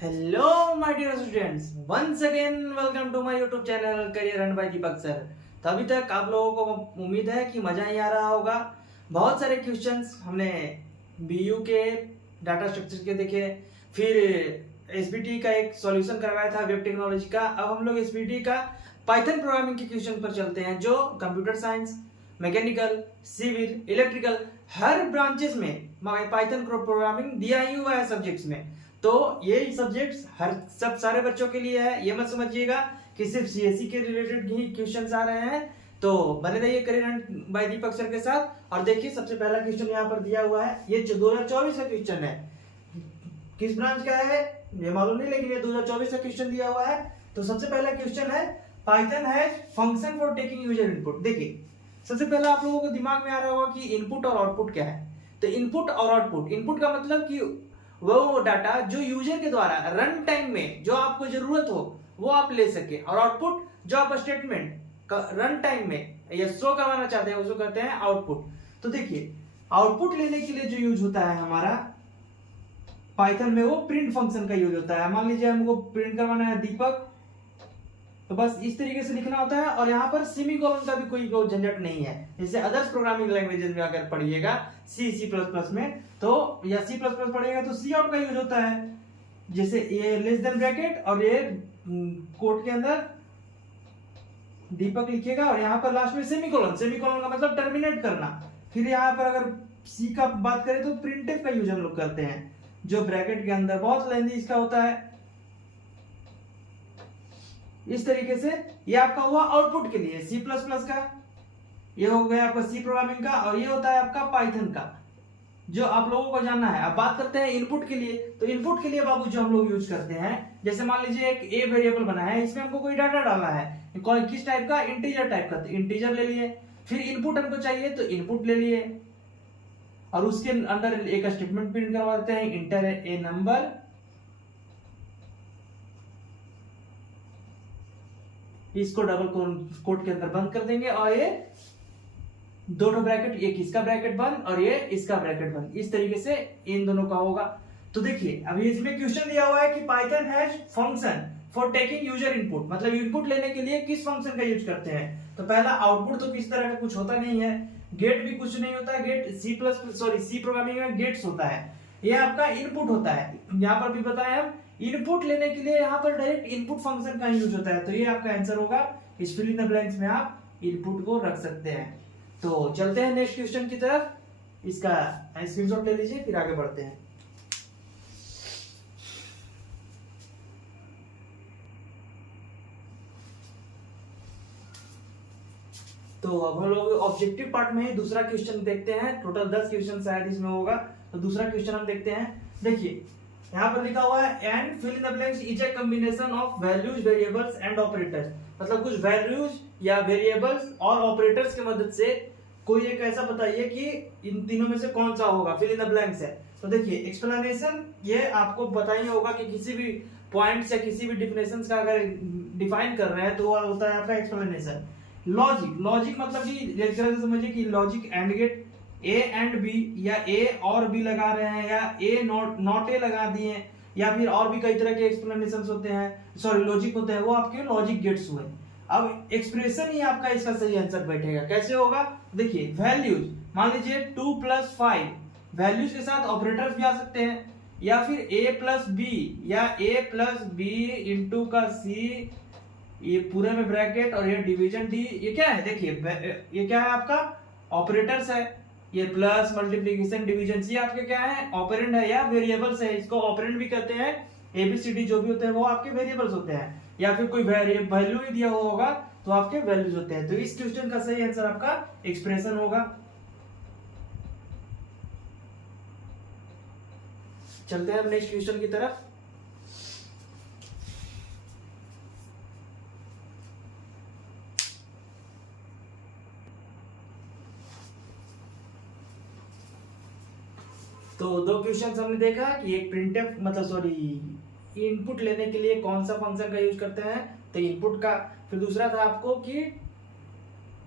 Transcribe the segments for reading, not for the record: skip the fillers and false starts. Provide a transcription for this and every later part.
Hello my dear students, once again welcome to my YouTube channel career run by Deepak sir. तो अभी तक आप लोगों को उम्मीद है कि मजा ही आ रहा होगा। बहुत सारे क्वेश्चंस हमने बीयू के डाटा स्ट्रक्चर के देखे, फिर एसबीटी का एक सॉल्यूशन करवाया था वेब टेक्नोलॉजी का। अब हम लोग एसबीटी का पाइथन प्रोग्रामिंग के क्वेश्चन पर चलते हैं, जो computer science, mechanical, civil, electrical हर ब्रांचेस में पाइथन प्रोग्रामिंग दिया ही हुआ है सब्जेक्ट्स में। तो ये सब्जेक्ट्स हर सब सारे बच्चों के लिए है। ये मत समझिएगा कि सिर्फ सीएससी के रिलेटेड ही क्वेश्चंस आ रहे हैं। तो बने रहिए career run by Deepak sir के साथ। और देखिए, सबसे पहला क्वेश्चन यहाँ पर दिया हुआ है। ये 2024 का क्वेश्चन है। किस ब्रांच का है ये मालूम नहीं, लेकिन ये 2024 का क्वेश्चन दिया हुआ है। तो सबसे पहला क्वेश्चन है, Python has function for taking user input. देखिए, सबसे पहला आप लोगों को दिमाग में आ रहा होगा कि इनपुट और आउटपुट क्या है। तो इनपुट और आउटपुट, इनपुट का मतलब कि वो डाटा जो यूजर के द्वारा रन टाइम में जो आपको जरूरत हो वो आप ले सके, और आउटपुट जो आप स्टेटमेंट रन टाइम में या शो करवाना चाहते हैं उसको कहते हैं आउटपुट। तो देखिए, आउटपुट लेने के लिए जो यूज होता है हमारा पाइथन में, वो प्रिंट फंक्शन का यूज होता है। मान लीजिए हमको प्रिंट करवाना है दीपक, तो बस इस तरीके से लिखना होता है। और यहाँ पर सेमीकोलन का भी कोई झंझट नहीं है, जैसे अदर्स प्रोग्रामिंग लैंग्वेजेस में अगर पढ़िएगा C++ में, तो या C++ पढ़िएगा तो सी आउट का यूज होता है। जैसे ये लेस देन ब्रैकेट और ये कोट के अंदर दीपक लिखिएगा और यहाँ पर लास्ट में सेमीकोलन। सेमीकोलन का मतलब टर्मिनेट करना। फिर यहाँ पर अगर सी का बात करें तो प्रिंटफ का यूज हम लोग करते हैं, जो ब्रैकेट के अंदर बहुत लेंथी इसका होता है। इस तरीके से ये आपका हुआ आउटपुट के लिए C++ का, ये हो गया आपका सी प्रोग्रामिंग का, और ये होता है आपका पाइथन का, जो आप लोगों को जानना है। अब बात करते हैं इनपुट के लिए। तो इनपुट के लिए बाबू जो हम लोग यूज करते हैं, जैसे मान लीजिए एक ए वेरिएबल बना है, इसमें हमको कोई डाटा डालना है, किस टाइप का, इंटीजर टाइप का, तो इंटीजर ले लिए। फिर इनपुट हमको चाहिए तो इनपुट ले लिए, और उसके अंदर एक स्टेटमेंट प्रिंट करवा देते हैं, इंटर ए नंबर। इसको डबल कोट के अंदर बंद कर देंगे, और ये दोनों ब्रैकेट, एक इसका ब्रैकेट बंद और ये इसका ब्रैकेट बंद, इस तरीके से इन दोनों का होगा। तो देखिए, अभी इसमें क्वेश्चन दिया हुआ है कि Python has function for taking user input, मतलब इनपुट लेने के लिए किस फंक्शन का यूज करते हैं। तो पहला आउटपुट तो किस तरह का कुछ होता नहीं है, गेट भी कुछ नहीं होता है। गेट सी प्रोग्रामिंग में गेट्स होता है, ये आपका इनपुट होता है। यहाँ पर भी बताया हम, इनपुट लेने के लिए यहाँ पर डायरेक्ट इनपुट फंक्शन का यूज होता है। तो ये आपका आंसर होगा। इस फिल इन द ब्लैंक्स में आप इनपुट को रख सकते हैं। तो चलते हैं नेक्स्ट क्वेश्चन की तरफ, इसका स्क्रीनशॉट ले लीजिए, फिर आगे बढ़ते हैं। तो अब हम लोग ऑब्जेक्टिव पार्ट में ही दूसरा क्वेश्चन देखते हैं। टोटल 10 क्वेश्चन शायद इसमें होगा, तो दूसरा क्वेश्चन हम देखते हैं। देखिए, यहाँ पर लिखा हुआ है, and fill in the blanks is a combination of values, variables and operators. मतलब कुछ वैल्यूज या वेरिएबल्स और ऑपरेटर्स की मदद से कोई एक ऐसा बताइए कि इन तीनों में से कौन सा होगा, फिल इन द ब्लैंक्स है। तो देखिए, एक्सप्लेनेशन ये आपको बताइए होगा कि किसी भी पॉइंट्स या किसी भी डिफिनेशंस का अगर डिफाइन कर रहे हैं तो वो होता है आपका एक्सप्लेनेशन। लॉजिक, लॉजिक मतलब कि एक तरह से समझिए कि logic and gate, A and B, या ए और बी लगा रहे हैं, या ए नॉट ए लगा दिए, या फिर और भी कई तरह के एक्सप्लेनेशंस होते हैं, सॉरी लॉजिक होते हैं, वो आपके लॉजिक गेट्स हुए। अब एक्सप्रेशन ही आपका इसका सही आंसर बैठेगा। कैसे होगा, देखिए, वैल्यूज, मान लीजिए 2 + 5, वैल्यूज के साथ ऑपरेटर्स भी आ सकते हैं, या फिर a + b, या a + b इंटू का c, ये पूरे में ब्रैकेट और ये डिवीजन डी, ये क्या है, देखिए ये क्या है आपका ऑपरेटर्स है। ये प्लस, मल्टीप्लिकेशन, डिवीजन, ये आपके क्या है, ऑपरेंड है या वेरिएबल्स है। इसको ऑपरेंड भी कहते हैं। एबीसीडी जो भी होते हैं वो आपके वेरिएबल्स होते हैं, या फिर कोई वैल्यू ही दिया हुआ होगा तो आपके वैल्यूज होते हैं। तो इस क्वेश्चन का सही आंसर आपका एक्सप्रेशन होगा। चलते हैं अब नेक्स्ट क्वेश्चन की तरफ। तो दो क्वेश्चन हमने देखा कि एक प्रिंटफ मतलब सॉरी इनपुट लेने के लिए कौन सा फंक्शन का यूज करते हैं, तो इनपुट का। फिर दूसरा था आपको कि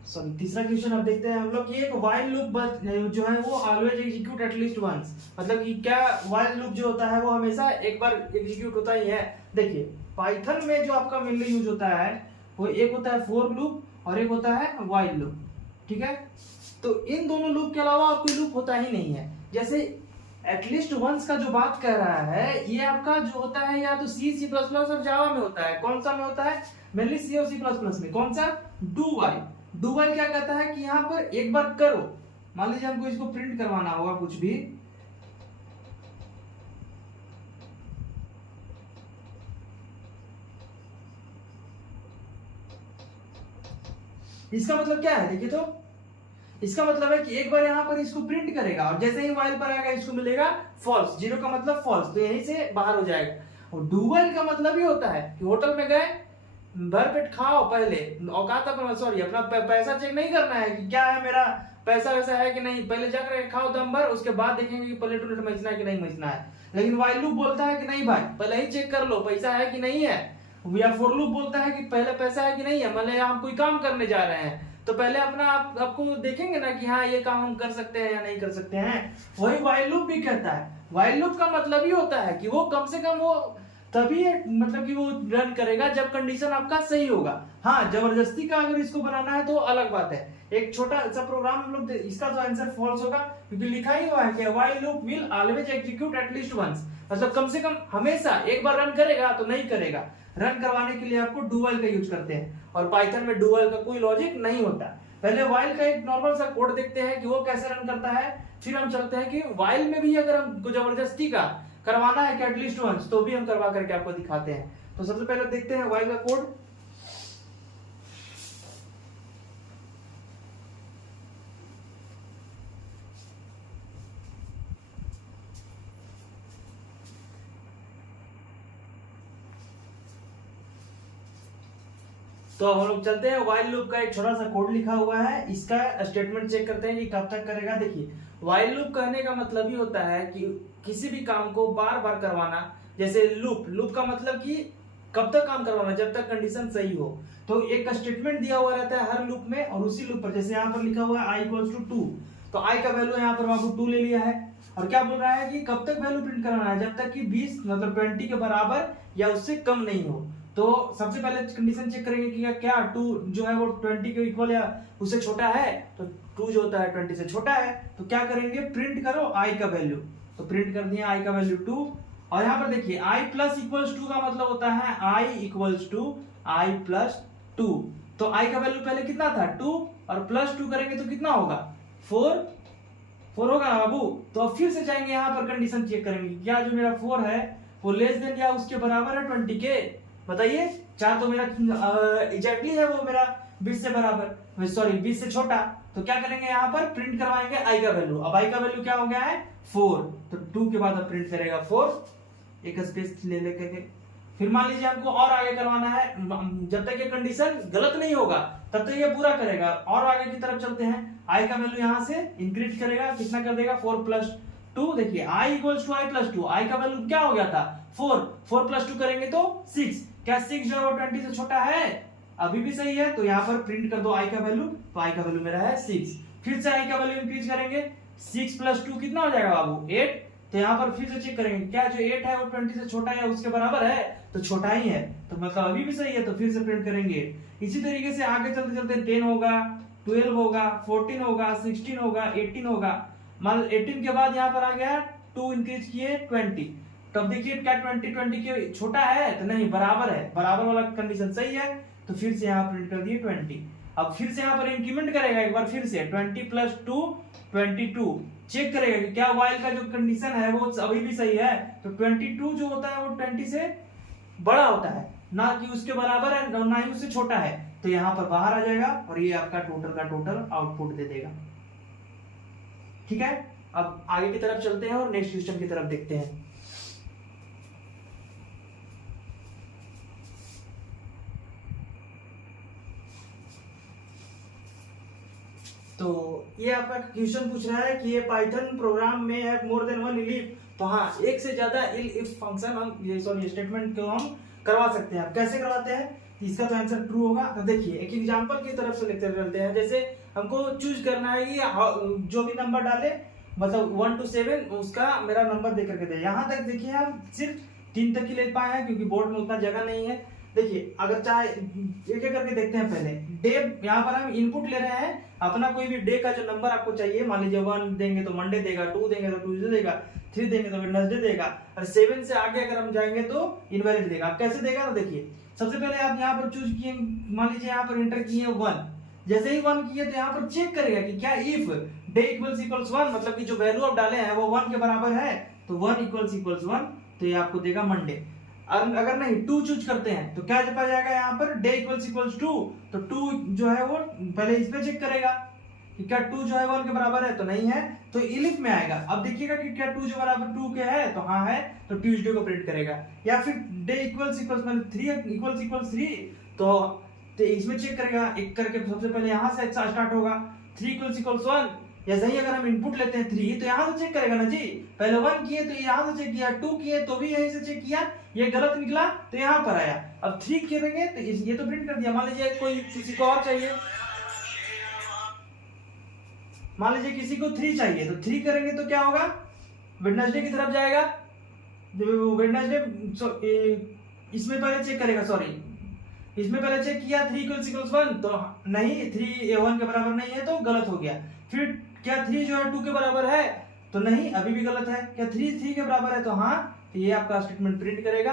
सॉरी तीसरा क्वेश्चन अब देखते हैं हम लोग कि एक व्हाइल लूप जो है वो ऑलवेज एग्जीक्यूट एटलीस्ट वंस, मतलब कि क्या व्हाइल लूप जो होता है वो हमेशा एक बार एग्जीक्यूट होता ही है। देखिए पाइथन में जो आपका मेनली यूज होता है वो एक होता है फॉर लूप और एक होता है व्हाइल लूप, ठीक है। तो इन दोनों लूप के अलावा और कोई लूप होता ही नहीं है। जैसे एटलीस्ट वंस का जो बात कर रहा है ये आपका जो होता है या तो सी प्लस प्लस और जावा में होता है। कौन सा में होता है? मेनली सी और सी प्लस प्लस में। कौन सा? Do while. डू वाइल क्या कहता है कि यहाँ पर एक बार करो, मान लीजिए हमको इसको प्रिंट करवाना होगा कुछ भी, इसका मतलब क्या है? देखिए तो इसका मतलब है कि एक बार यहाँ पर इसको प्रिंट करेगा और जैसे ही वाइल पर आएगा इसको मिलेगा फॉल्स। जीरो का मतलब फॉल्स, तो यहीं से बाहर हो जाएगा। और डू वाइल का मतलब ही होता है कि होटल में गए, भर पेट खाओ, पहले औकात अपना सॉरी अपना पैसा चेक नहीं करना है कि क्या है मेरा पैसा वैसा है कि नहीं, पहले जाकर खाओ दम भर, उसके बाद देखेंगे कि प्लेट उलेट मचना है कि नहीं मचना है। लेकिन वाइल लूप बोलता है कि नहीं भाई पहले ही चेक कर लो पैसा है कि नहीं है। या फॉर लूप बोलता है कि पहले पैसा है कि नहीं है, मतलब हम कोई काम करने जा रहे हैं तो पहले अपना आपको देखेंगे ना कि हाँ ये काम हम कर सकते हैं या नहीं कर सकते हैं। वही वाइल लूप भी कहता है। वाइल लूप का मतलब ही होता है कि वो कम से कम वो तभी मतलब कि वो रन करेगा जब कंडीशन आपका सही होगा। हाँ जबरदस्ती का अगर इसको बनाना है तो अलग बात है। एक छोटा सा प्रोग्राम हम लोग, इसका तो आंसर फॉल्स होगा क्योंकि लिखा ही हुआ है कि while loop will always execute at least once, मतलब कम से कम हमेशा एक बार रन करेगा तो नहीं करेगा। रन करवाने के लिए आपको डू व्हाइल का यूज करते हैं और पाइथन में डू व्हाइल का कोई लॉजिक नहीं होता। पहले व्हाइल का एक नॉर्मल सा कोड देखते हैं कि वो कैसे रन करता है, फिर हम चलते हैं कि व्हाइल में भी अगर हमको जबरदस्ती का करवाना है कि एटलीस्ट वंस तो भी हम करवा करके आपको दिखाते हैं। तो सबसे पहले देखते हैं व्हाइल का कोड। तो हम लोग चलते हैं व्हाइल लूप का एक छोटा सा कोड लिखा हुआ है, इसका स्टेटमेंट चेक करते हैं कि कब तक करेगा। देखिए व्हाइल लूप कहने का मतलब ही होता है कि किसी भी काम को बार बार करवाना। जैसे लूप का मतलब कि कब तक काम करवाना, जब तक कंडीशन सही हो। तो एक स्टेटमेंट दिया हुआ रहता है हर लूप में और उसी लूप पर जैसे यहाँ पर लिखा हुआ है i इक्वल्स टू 2, तो i का वैल्यू यहाँ पर बाबू 2 ले लिया है और क्या बोल रहा है कि कब तक वैल्यू प्रिंट कराना है, जब तक कि 20 मतलब 20 के बराबर या उससे कम नहीं हो। तो सबसे पहले कंडीशन चेक करेंगे कि क्या 2 जो है वो 20 के इक्वल या उससे छोटा है, तो 2 जो होता है 20 से छोटा है, तो क्या करेंगे प्रिंट करो i का वैल्यू। तो प्रिंट कर दिया i का वैल्यू 2 और यहाँ पर देखिए i प्लस इक्वल्स 2 का मतलब होता है i equals to i plus 2। तो i का वैल्यू पहले कितना था 2 और प्लस 2 करेंगे तो कितना होगा 4 होगा ना बाबू। तो अब फिर से जाएंगे यहाँ पर कंडीशन चेक करेंगे क्या जो मेरा 4 है वो लेस देन या उसके बराबर है 20 के, बताइए। 4 तो मेरा एग्जैक्टली है वो मेरा 20 से बराबर, सॉरी 20 से छोटा। तो क्या करेंगे यहाँ पर प्रिंट करवाएंगे i का वैल्यू। अब i का वैल्यू क्या हो गया है 4, तो 2 के बाद अब प्रिंट करेगा 4, एक स्पेस ले लेकर। फिर मान लीजिए हमको और आगे करवाना है, जब तक ये कंडीशन गलत नहीं होगा तब तक ये पूरा करेगा। और आगे की तरफ चलते हैं, i का वैल्यू यहाँ से इंक्रीज करेगा, कितना कर देगा 4 प्लस 2। देखिए i equals to i plus 2, i का वैल्यू क्या हो गया था 4 प्लस 2 करेंगे तो 6, क्या 6 जो है 20 से छोटा है, अभी भी सही है। तो यहाँ पर प्रिंट कर दो i का वैल्यू, तो i का वैल्यू मेरा है 6। फिर से i का वैल्यू इंक्रीज करेंगे, 6 प्लस 2 कितना हो जाएगा बाबू 8। तो यहाँ पर फिर से चेक करेंगे क्या जो 8 है वो 20 से छोटा है उसके बराबर है, तो छोटा ही है, तो मतलब अभी भी सही है। तो फिर से प्रिंट करेंगे। इसी तरीके से आगे चलते चलते 10 होगा, 12 होगा, 14 होगा, 16 होगा, 18 होगा। मान 18 के बाद यहाँ पर आ गया 2 इंक्रीज किए 20, तब देखिए क्या 20 के छोटा है तो नहीं, बराबर है, बराबर वाला कंडीशन सही है। तो फिर से यहाँ प्रिंट कर दिए 20। अब फिर से यहाँ पर इंक्रीमेंट करेगा एक बार, फिर से 20 प्लस 2 22, चेक करेगा कि क्या वाइल का जो कंडीशन है वो अभी भी सही है। तो 22 जो होता है वो 20 से बड़ा होता है, ना कि उसके बराबर है ना ही उससे छोटा है, तो यहाँ पर बाहर आ जाएगा और ये आपका टोटल का टोटल आउटपुट दे देगा। ठीक है, अब आगे की तरफ चलते हैं और नेक्स्ट क्वेश्चन की तरफ देखते हैं। तो ये आपका क्वेश्चन पूछ रहा है कि ये पाइथन प्रोग्राम में है मोर देन वन इफ, तो हाँ एक से ज्यादा इफ फंक्शन हम ये सॉरी स्टेटमेंट को हम करवा सकते हैं। कैसे करवाते हैं, इसका तो आंसर ट्रू होगा। तो देखिए एक एग्जांपल की तरफ से लेकर चलते हैं। जैसे हमको चूज करना है कि जो भी नंबर डाले मतलब 1 to 7 उसका मेरा नंबर दे करके दे। यहाँ तक देखिए हम सिर्फ 3 तक ही ले पाए हैं क्योंकि बोर्ड में उतना जगह नहीं है। देखिए अगर चाहे एक एक करके देखते हैं। पहले डे, यहाँ पर हम इनपुट ले रहे हैं अपना कोई भी डे का जो नंबर आपको चाहिए। मान लीजिए 1 देंगे तो मंडे देगा, 2 देंगे तो ट्यूसडे देगा, 3 देंगे तो वेडनेसडे देगा, और 7 से आगे अगर हम जाएंगे तो इनवैलिड देगा। अब कैसे देगा तो देखिए सबसे पहले आप यहाँ पर चूज किए, मान लीजिए यहाँ पर एंटर किए 1। जैसे ही 1 किए तो यहाँ पर चेक करेगा कि क्या इफ डे इक्वल्स 1 मतलब कि जो वैल्यू आप डाले हैं वो 1 के बराबर है तो 1 इक्वल्स 1 तो ये आपको देगा मंडे। अगर नहीं 2 चूज करते हैं तो क्या पा जाएगा यहाँ पर डे इक्वल्स 2 तो 2 जो है वो पहले इस पे चेक करेगा कि क्या 2 जो है 1 के बराबर है तो नहीं है तो इलिफ में आएगा। अब देखिएगा कि क्या 2 जो बराबर 2 के है तो हाँ है तो ट्यूसडे को प्रिंट करेगा। या फिर डे इक्वल्स मतलब 3 इक्वल्स 3 तो इसमें चेक करेगा एक करके। सबसे पहले यहाँ से स्टार्ट होगा 3 इक्वल्स 1। जैसे ही अगर हम इनपुट लेते हैं 3 तो यहाँ से चेक करेगा ना जी। पहले 1 किए तो यहाँ से चेक किया, 2 किए तो भी यहीं से चेक किया, ये गलत निकला तो यहाँ पर आया। अब 3 करेंगे तो ये तो प्रिंट कर दिया। मान लीजिए कोई किसी को और चाहिए, मान लीजिए किसी को 3 चाहिए तो 3 करेंगे तो क्या होगा वेडनेसडे की तरफ जाएगा। वेडनेसडे इसमें पहले चेक करेगा, सॉरी इसमें पहले चेक किया 3 इक्वल्स 1 तो नहीं, 3 1 के बराबर नहीं है तो गलत हो गया। फिर क्या 3 जो है 2 के बराबर है तो नहीं, अभी भी गलत है। क्या 3 के बराबर है तो हाँ, तो ये आपका स्टेटमेंट प्रिंट करेगा।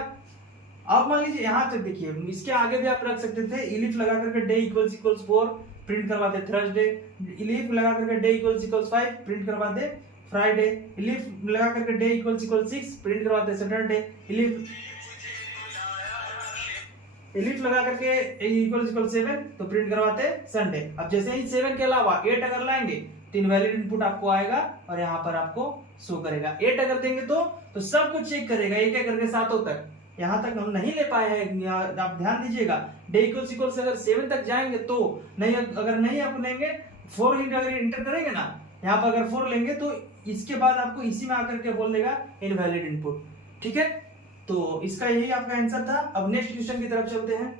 अब मान लीजिए यहाँ तक देखिए, इसके आगे भी आप रख सकते थे इलिफ लगा करके डे इक्वल्स 4 प्रिंट करवाते थर्सडे, इलिफ लगा करके डे इक्वल्स 5 प्रिंट करवाते फ्राइडे, इलिफ लगा करके डे इक्वल्स 6 प्रिंट करवाते सैटरडे, इलिफ लगा करके इक्वल्स 7 तो प्रिंट करवाते संडे। अब जैसे ही 7 के अलावा 8 अगर लाएंगे तो इनवैलिड इनपुट आपको आएगा और यहाँ पर आपको शो करेगा। 8 अगर देंगे तो सब कुछ चेक करेगा एक एक करके 7 तक। यहाँ तक हम नहीं ले पाए हैं, आप ध्यान दीजिएगा। डे इक्वल्स अगर 7 तक जाएंगे तो नहीं, अगर नहीं आप लेंगे 4 ही अगर इंटर करेंगे ना, यहाँ पर अगर 4 लेंगे तो इसके बाद आपको इसी में आकर के बोल देगा इनवैलिड इनपुट। ठीक है, तो इसका यही आपका आंसर था। अब नेक्स्ट क्वेश्चन की तरफ चलते हैं।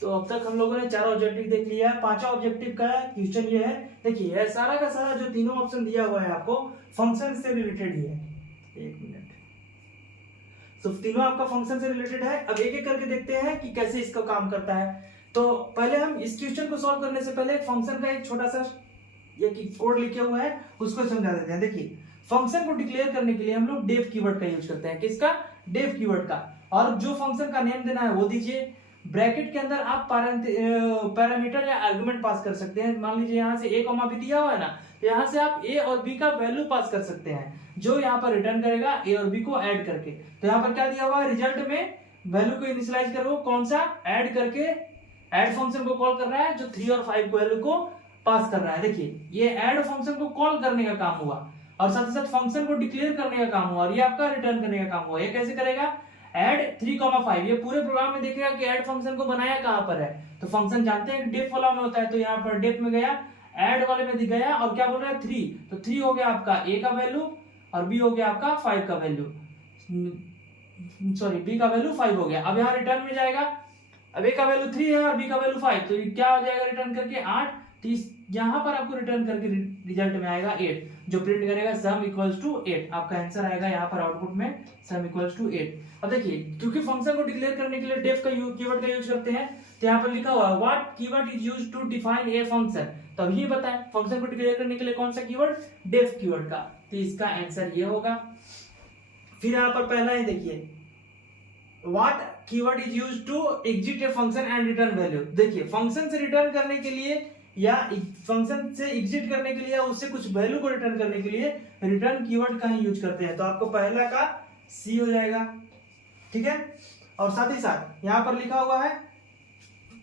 तो अब तक हम लोगों ने 4 ऑब्जेक्टिव देख लिया है। 5वां ऑब्जेक्टिव का क्वेश्चन ये है, देखिए सारा का सारा जो तीनों ऑप्शन दिया हुआ है आपको फंक्शन से रिलेटेड ही है। एक मिनट, तो तीनों आपका फंक्शन से रिलेटेड है। अब एक एक करके देखते हैं कि कैसे इसका काम करता है। तो पहले हम इस क्वेश्चन को सॉल्व करने से पहले फंक्शन का एक छोटा सा एक कोड लिखे हुआ है उसको समझा देते हैं। देखिए फंक्शन को डिक्लेयर करने के लिए हम लोग डेफ कीवर्ड का यूज करते हैं। किसका? डेफ कीवर्ड का। और जो फंक्शन का नेम देना है वो दीजिए। ब्रैकेट के अंदर आप पैरामीटर या आर्गुमेंट पास कर सकते हैं। मान लीजिए यहाँ से a कॉमा b दिया हुआ है ना, तो यहाँ से आप a और b का वैल्यू पास कर सकते हैं जो यहाँ पर रिटर्न करेगा a और b को ऐड करके। तो यहाँ पर क्या दिया हुआ है, रिजल्ट में वैल्यू को इनिशियलाइज करो, कौन सा? ऐड करके ऐड फंक्शन को कॉल कर रहा है जो 3 और 5 को वैल्यू को पास कर रहा है। देखिए ये ऐड फंक्शन को कॉल करने का काम हुआ और साथ ही साथ फंक्शन को डिक्लेयर करने का काम हुआ और ये आपका रिटर्न करने का काम हुआ। ये कैसे करेगा? ऐड 3,5। ये पूरे प्रोग्राम में देखेगा कि ऐड फंक्शन को बनाया कहां पर है। तो फंक्शन जानते हैं कि डेफ वाला में होता है, तो यहाँ पर डेफ में गया, ऐड वाले में गया और क्या बोल रहा है 3। तो 3 हो गया आपका a का वैल्यू और b हो गया आपका 5 का वैल्यू, सॉरी b का वैल्यू 5 हो गया। अब यहाँ रिटर्न में जाएगा, अब a का वैल्यू 3 है और b का वैल्यू 5, तो क्या हो जाएगा रिटर्न करके 8। यहाँ पर आपको रिटर्न करके रिजल्ट में आएगा 8 जो प्रिंट करेगा सम इक्वल्स टू 8। आपका आंसर आएगा यहाँ पर आउटपुट में सम इक्वल्स टू 8। अब देखिए क्योंकि फंक्शन को डिक्लेयर करने के लिए डेफ का कीवर्ड का यूज करते हैं, तो यहाँ पर लिखा हुआ है what keyword is used to define a function. तो अब ये बताएं फंक्शन को डिक्लेयर करने के लिए कौन सा कीवर्ड? डेफ कीवर्ड का। तो इसका आंसर ये होगा। फिर यहाँ पर पहला ही देखिए, what keyword is used to exit a function and return value. देखिए फंक्शन से रिटर्न करने के लिए या फंक्शन से एग्जिट करने के लिए या उससे कुछ वैल्यू को रिटर्न करने के लिए रिटर्न कीवर्ड का ही यूज करते हैं। तो आपको पहला का सी हो जाएगा, ठीक है। और साथ ही साथ यहाँ पर लिखा हुआ है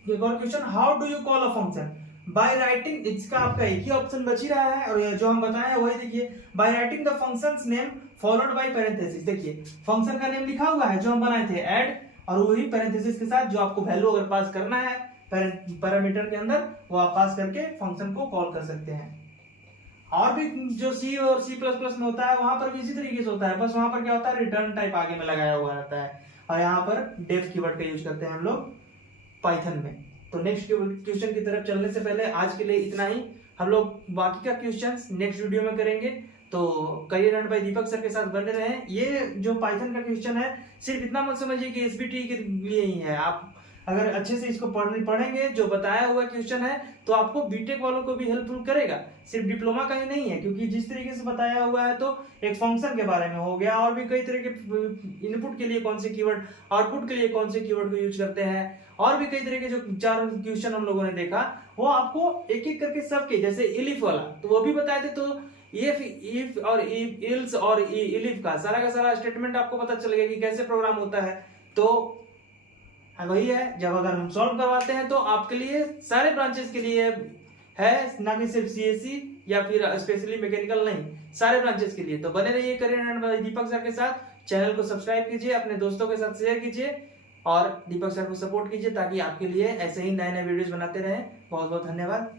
एक और question, how do you call a function by writing. इसका आपका एक ही ऑप्शन बच ही रहा है और जो हम बताए हैं वही देखिए, by writing the functions name followed by parenthesis. देखिए फंक्शन का नेम लिखा हुआ है जो हम बनाए थे ऐड, और वही पैरेंथेसिस के साथ जो आपको वैल्यू अगर पास करना है पैरामीटर के अंदर वो आप पास करके फंक्शन को कॉल कर सकते हैं। और भी जो सी और सी प्लस प्लस में होता है वहां पर भी इसी तरीके से होता है, बस वहां पर क्या होता है रिटर्न टाइप आगे में लगाया हुआ रहता है, और यहाँ पर डेफ कीवर्ड का यूज करते हैं हम लोग पाइथन में। तो नेक्स्ट क्वेश्चन की तरफ चलने से पहले आज के लिए इतना ही, हम लोग बाकी का क्वेश्चंस नेक्स्ट वीडियो में करेंगे। तो career and by Deepak sir के साथ बने रहें। ये जो पाइथन का क्वेश्चन है सिर्फ इतना मत समझिए कि एसबीटी के लिए ही है, आप अगर अच्छे से इसको पढ़ेंगे जो बताया हुआ क्वेश्चन है तो आपको बीटेक वालों को भी हेल्पफुल करेगा, सिर्फ डिप्लोमा का ही नहीं है, क्योंकि जिस तरीके से बताया हुआ है तो एक फंक्शन के बारे में हो गया, और भी कई तरह के इनपुट के लिए कौन से कीवर्ड, आउटपुट के लिए कौन से कीवर्ड को यूज करते हैं, और भी कई तरह के जो 4 क्वेश्चन हम लोगों ने देखा वो आपको एक एक करके सबके, जैसे इलिफ वाला तो वो भी बताए थे, तो इफ और इल्स और इलिफ का सारा स्टेटमेंट आपको पता चलेगा कि कैसे प्रोग्राम होता है। तो वही है, जब अगर हम सॉल्व करवाते हैं तो आपके लिए सारे ब्रांचेस के लिए है, ना कि सिर्फ सीएससी या फिर स्पेशली मैकेनिकल, नहीं सारे ब्रांचेस के लिए। तो बने रहिए career and by Deepak sir के साथ, चैनल को सब्सक्राइब कीजिए, अपने दोस्तों के साथ शेयर कीजिए और दीपक सर को सपोर्ट कीजिए ताकि आपके लिए ऐसे ही नए नए वीडियोस बनाते रहें। बहुत बहुत धन्यवाद।